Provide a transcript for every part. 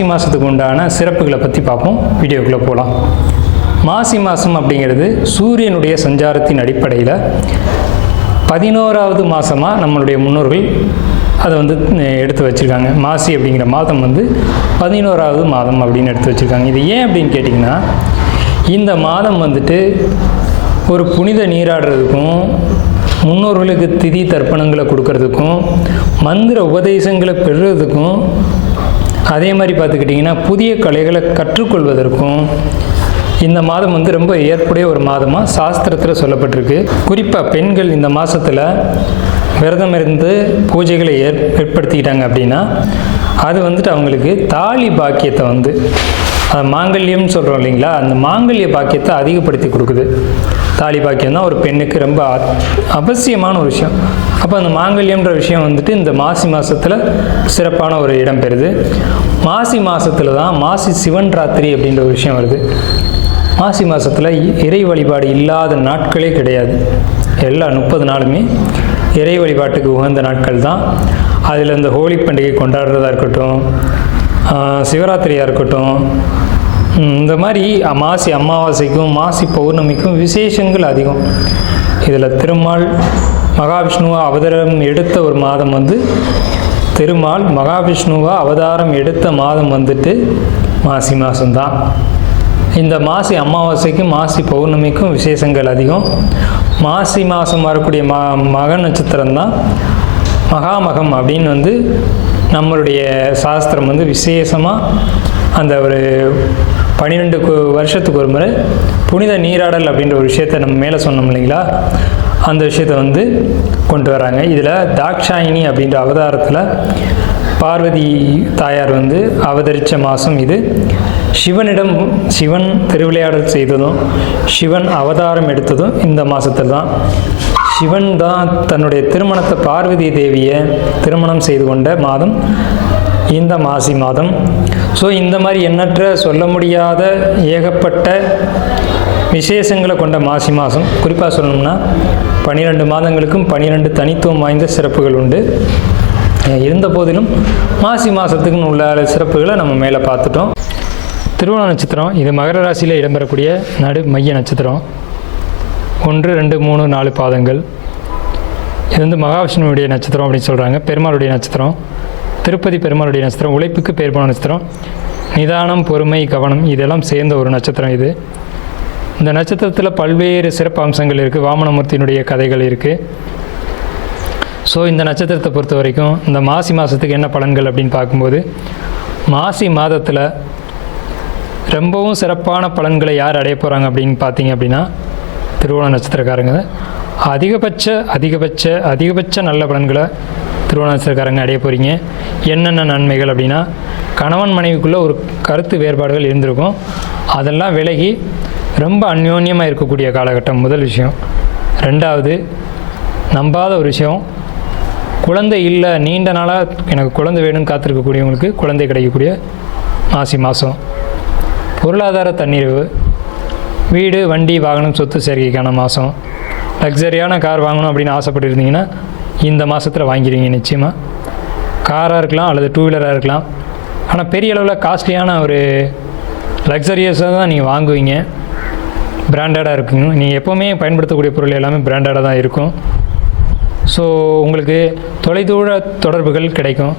மாசி மாதத்துக்கு உண்டான சிறப்புகளை பற்றி பார்ப்போம். வீடியோக்குள்ளே போகலாம் மாசி மாதம் அப்படிங்கிறது சூரியனுடைய சஞ்சாரத்தின் அடிப்படையில் பதினோராவது மாதமாக நம்மளுடைய முன்னோர்கள் அதை வந்து எடுத்து வச்சுருக்காங்க. மாசி அப்படிங்கிற மாதம் வந்து பதினோராவது மாதம் அப்படின்னு எடுத்து வச்சுருக்காங்க. இது ஏன் அப்படின்னு கேட்டிங்கன்னா இந்த மாதம் வந்துட்டு ஒரு புனித நீராடுறதுக்கும் முன்னோர்களுக்கு திதி தர்ப்பணங்களை கொடுக்கறதுக்கும் மந்திர உபதேசங்களை பெறுறதுக்கும் அதே மாதிரி பார்த்துக்கிட்டிங்கன்னா புதிய கலைகளை கற்றுக்கொள்வதற்கும் இந்த மாதம் வந்து ரொம்ப ஏற்புடைய ஒரு மாதமாக சாஸ்திரத்தில் சொல்லப்பட்டிருக்கு. குறிப்பாக பெண்கள் இந்த மாதத்தில் விரதம் இருந்து பூஜைகளை ஏற் ஏற்படுத்திக்கிட்டாங்க அப்படின்னா அது வந்துட்டு அவங்களுக்கு தாலி பாக்கியத்தை வந்து அது மாங்கல்யம்னு சொல்கிறோம் இல்லைங்களா? அந்த மாங்கல்ய பாக்கியத்தை அதிகப்படுத்தி கொடுக்குது. தாலி பாக்கியம் தான் ஒரு பெண்ணுக்கு ரொம்ப அவசியமான ஒரு விஷயம். அப்போ அந்த மாங்கல்யம்ன்ற விஷயம் வந்துட்டு இந்த மாசி மாதத்தில் சிறப்பான ஒரு இடம் பெறுது. மாசி மாதத்தில் தான் மாசி சிவன் ராத்திரி அப்படின்ற ஒரு விஷயம் வருது. மாசி மாதத்தில் இறை வழிபாடு இல்லாத நாட்களே கிடையாது. எல்லா முப்பது நாளுமே இறை வழிபாட்டுக்கு உகந்த நாட்கள் தான். அதில் இந்த ஹோலி பண்டிகை கொண்டாடுறதா இருக்கட்டும் சிவராத்திரியாக இருக்கட்டும் இந்த மாதிரி மாசி அமாவாசைக்கும் மாசி பௌர்ணமிக்கும் விசேஷங்கள் அதிகம். இதில் திருமால் மகாவிஷ்ணுவா அவதாரம் எடுத்த ஒரு மாதம் வந்து திருமால் மகாவிஷ்ணுவா அவதாரம் எடுத்த மாதம் வந்துட்டு மாசி மாதம்தான் இந்த மாசி அமாவாசைக்கும் மாசி பௌர்ணமிக்கும் விசேஷங்கள் அதிகம். மாசி மாதம் வரக்கூடிய ம மக நட்சத்திரம் தான் மகாமகம் அப்படின்னு வந்து நம்மளுடைய சாஸ்திரம் வந்து விசேஷமாக அந்த ஒரு பன்னிரெண்டு கு- வருஷத்துக்கு ஒரு முறை புனித நீராடல் அப்படின்ற ஒரு விஷயத்தை நம்ம மேலே சொன்னோம் இல்லைங்களா? அந்த விஷயத்தை வந்து கொண்டு வராங்க. இதில் தாக்ஷாயினி அப்படின்ற அவதாரத்தில் பார்வதி தாயார் வந்து அவதரித்த மாதம் இது. சிவனிடம் சிவன் திருவிளையாடல் செய்ததும் சிவன் அவதாரம் எடுத்ததும் இந்த மாதத்தில் தான். சிவன் தான் தன்னுடைய திருமணத்தை பார்வதி தேவியை திருமணம் செய்து கொண்ட மாதம். இந்த மாசி மாதம். ஸோ இந்த மாதிரி எண்ணற்ற சொல்ல முடியாத ஏகப்பட்ட விசேஷங்களை கொண்ட மாசி மாதம். குறிப்பாக சொல்லணும்னா பன்னிரெண்டு மாதங்களுக்கும் பன்னிரெண்டு தனித்துவம் வாய்ந்த சிறப்புகள் உண்டு. இருந்த போதிலும் மாசி மாதத்துக்குன்னு உள்ள சிறப்புகளை நம்ம மேலே பார்த்துட்டோம். திருவோண நட்சத்திரம் இது மகர ராசியில் இடம்பெறக்கூடிய நடு மைய நட்சத்திரம். ஒன்று ரெண்டு மூணு நாலு பாதங்கள். இது வந்து மகாவிஷ்ணுவுடைய நட்சத்திரம் அப்படின்னு சொல்கிறாங்க பெருமாளுடைய நட்சத்திரம். திருப்பதி பெருமாளுடைய நட்சத்திரம் உழைப்புக்கு பேர் போன நட்சத்திரம். நிதானம் பொறுமை கவனம் இதெல்லாம் சேர்ந்த ஒரு நட்சத்திரம் இது. இந்த நட்சத்திரத்தில் பல்வேறு சிறப்பு அம்சங்கள் இருக்குது வாமனமூர்த்தியினுடைய கதைகள் இருக்குது ஸோ இந்த நட்சத்திரத்தை பொறுத்த வரைக்கும் இந்த மாசி மாதத்துக்கு என்ன பலன்கள் அப்படின்னு பார்க்கும்போது மாசி மாதத்தில் ரொம்பவும் சிறப்பான பலன்களை யார் அடைய போகிறாங்க அப்படின்னு பார்த்தீங்க அப்படின்னா திருவோண நட்சத்திரக்காரங்க அதிகபட்ச அதிகபட்ச அதிகபட்ச நல்ல பலன்களை திருவோண அடைய போகிறீங்க என்னென்ன நன்மைகள் அப்படின்னா கணவன் மனைவிக்குள்ளே ஒரு கருத்து வேறுபாடுகள் இருந்திருக்கும். அதெல்லாம் விலகி ரொம்ப அந்யோன்யமாக இருக்கக்கூடிய காலகட்டம் முதல் விஷயம். ரெண்டாவது நம்பாத ஒரு விஷயம். குழந்தை இல்லை நீண்ட நாளாக எனக்கு குழந்தை வேணும்னு காத்திருக்கக்கூடியவங்களுக்கு குழந்தை கிடைக்கக்கூடிய மாசி மாதம் பொருளாதார தன்னிறைவு. வீடு வண்டி வாகனம் சொத்து சேர்க்கைக்கான மாதம் லக்ஸரியான கார் வாங்கணும் அப்படின்னு ஆசைப்பட்டிருந்தீங்கன்னா இந்த மாதத்தில் வாங்கிடுவீங்க நிச்சயமாக காராக இருக்கலாம் அல்லது டூ வீலராக இருக்கலாம். ஆனால் பெரிய அளவில் காஸ்ட்லியான ஒரு லக்ஸரியஸாக தான் நீங்கள் வாங்குவீங்க. பிராண்டடாக இருக்குங்க நீங்கள் எப்போவுமே பயன்படுத்தக்கூடிய பொருள் எல்லாமே பிராண்டடாக தான் இருக்கும். ஸோ உங்களுக்கு தொலைதூர தொடர்புகள் கிடைக்கும்.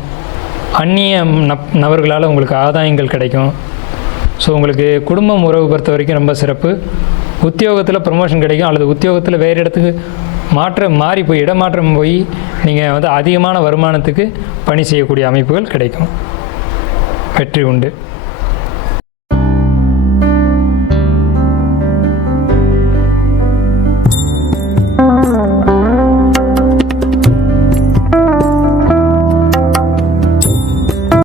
அந்நிய நப் நபர்களால் உங்களுக்கு ஆதாயங்கள் கிடைக்கும். ஸோ உங்களுக்கு குடும்பம் உறவு பொறுத்த வரைக்கும் ரொம்ப சிறப்பு. உத்தியோகத்தில் ப்ரமோஷன் கிடைக்கும் அல்லது உத்தியோகத்தில் வேறு இடத்துக்கு மாற்றம் மாறி போய் இடமாற்றம் போய் நீங்கள் வந்து அதிகமான வருமானத்துக்கு பணி செய்யக்கூடிய அமைப்புகள் கிடைக்கும். வெற்றி உண்டு.